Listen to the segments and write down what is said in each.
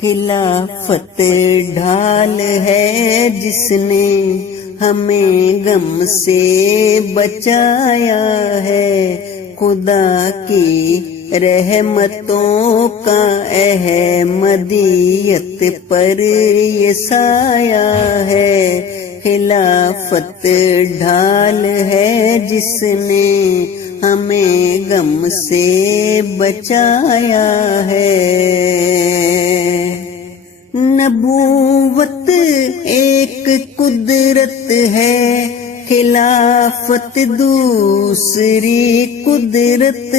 خلافت ڈھال ہے جس نے ہمیں غم سے بچایا ہے، خدا کی رحمتوں کا احمدیت پر یہ سایہ ہے۔ خلافت ڈھال ہے جس نے ہمیں غم سے بچایا ہے۔ نبوت ایک قدرت ہے، خلافت دوسری قدرت۔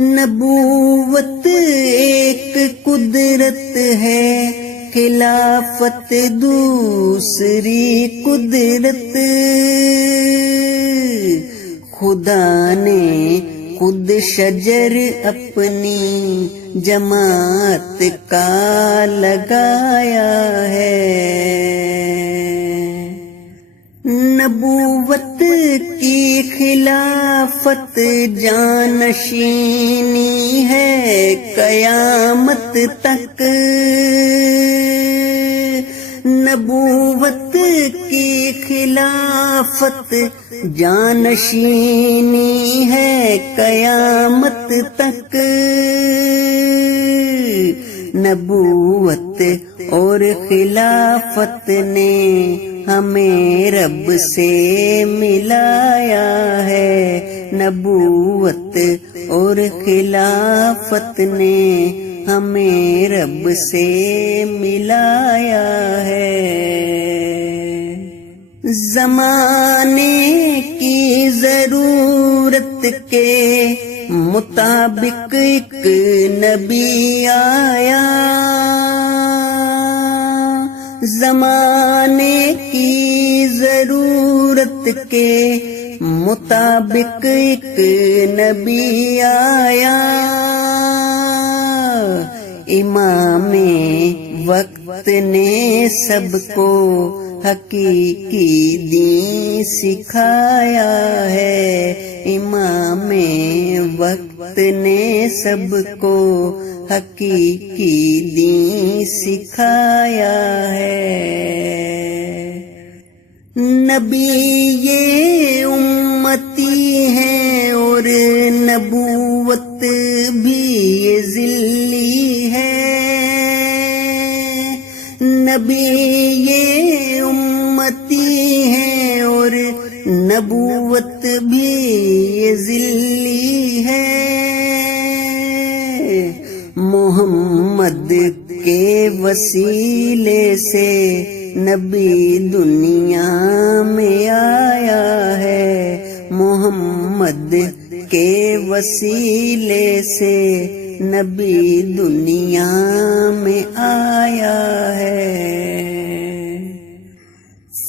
نبوت ایک قدرت ہے، خلافت دوسری قدرت۔ خدا نے خود شجر اپنی جماعت کا لگایا ہے۔ نبوت کی خلافت جانشینی ہے قیامت تک۔ نبوت کی خلافت جانشینی ہے قیامت تک۔ نبوت اور خلافت نے ہمیں رب سے ملایا ہے۔ نبوت اور خلافت نے ہمیں رب سے ملایا ہے۔ زمانے کی ضرورت کے مطابق ایک نبی آیا۔ زمانے کی ضرورت کے مطابق ایک نبی آیا۔ امام وقت نے سب کو حقیقی دین سکھایا ہے۔ امام وقت نے سب کو حقیقی دین سکھایا ہے۔ نبی یہ امتی ہیں اور نبوت بھی یہ ذلی ہے۔ نبی یہ امتی ہیں اور نبوت بھی یہ ذلی ہے۔ محمد کے وسیلے سے نبی دنیا میں آیا ہے۔ محمد کے وسیلے سے نبی دنیا میں آیا ہے۔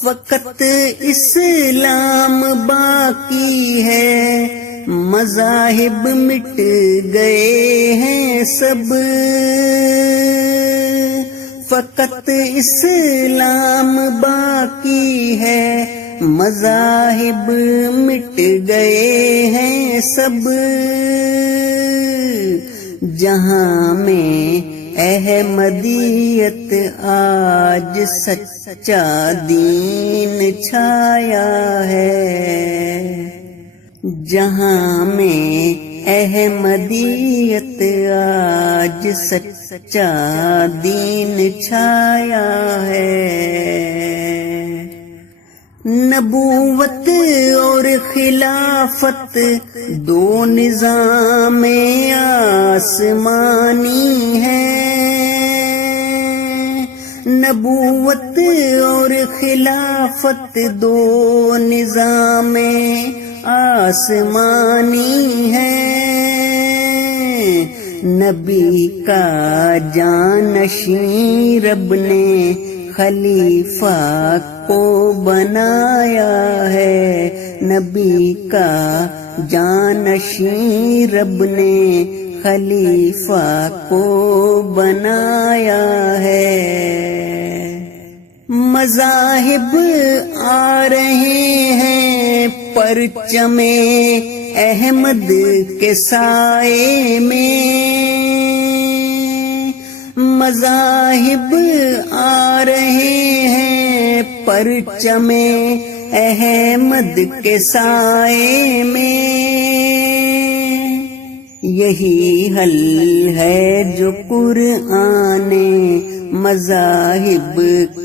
فقط اسلام باقی ہے، مذاہب مٹ گئے ہیں سب۔ فقط اسلام باقی ہے، مذاہب مٹ گئے ہیں سب۔ جہاں میں احمدیت آج سچا دین چھایا ہے۔ جہاں میں احمدیت آج سچا دین چھایا ہے۔ نبوت اور خلافت دو نظام آسمانی ہیں۔ نبوت اور خلافت دو نظام آسمانی ہیں۔ نبی کا جانشین رب نے خلیفہ کو بنایا ہے۔ نبی کا جانشین رب نے خلیفہ کو بنایا ہے۔ مذاہب آ رہے ہیں پرچم احمد کے سائے میں۔ مذاہب آ رہے ہیں پرچم احمد کے سائے میں، یہی حل ہے جو قرآن مذاہب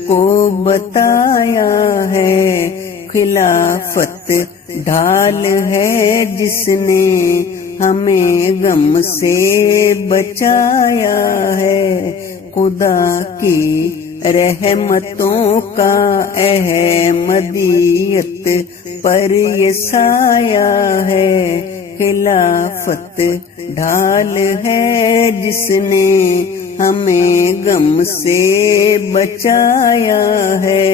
کو بتایا ہے، خلافت ڈھال ہے جس نے ہمیں غم سے بچایا ہے، خدا کی رحمتوں کا احمدیت پر یہ سایہ ہے، خلافت ڈھال ہے جس نے ہمیں غم سے بچایا ہے۔